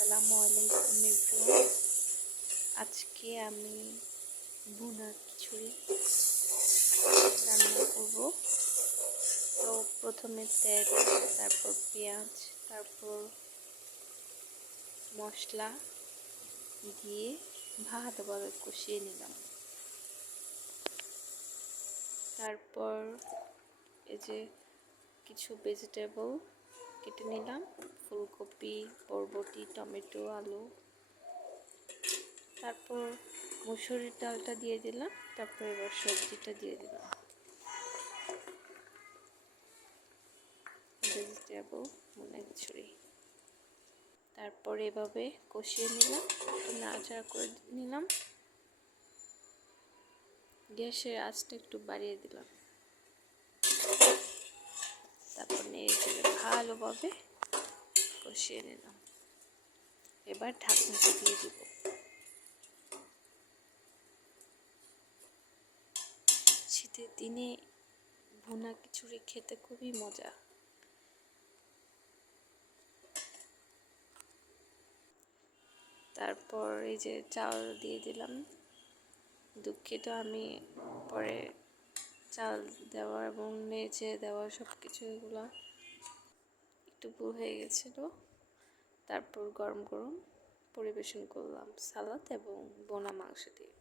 আসসালামু আলাইকুম এভরিওয়ান। আজকে আমি ভুনা খিচুড়ি রান্না করব। তো প্রথমে তেল, তারপর পেঁয়াজ, তারপর মশলা দিয়ে ভালোভাবে কষিয়ে নিলাম। তারপর এই যে কিছু ভেজিটেবল কেটে নিলাম, ফুলকপি, বরবটি, টমেটো, আলু। তারপর মুসুরির ডালটা দিয়ে দিলাম। তারপর এবার সবজিটা দিয়ে দিলাম, ভেজিটেবল ভুনা খিচুড়ি। তারপর এভাবে কষিয়ে নিলাম, একটু নাড়াচাড়া করে নিলাম। গ্যাসের আঁচটা একটু বাড়িয়ে দিলাম। তারপর নেড়ে ভালোভাবে কষিয়ে নিলাম। এবার ঢাকনাটা দিয়ে দিব। শীতের দিনে ভুনা খিচুড়ি খেতে খুবই মজা। তারপর এই যে চাল দিয়ে দিলাম। দুঃখিত, আমি পরে চাল দেওয়া এবং নেড়ে দেওয়া সব কিছু এগুলো একটু ভুল হয়ে গেছিলো। তারপর গরম গরম পরিবেশন করলাম সালাদ এবং বোনা মাংস দিয়ে।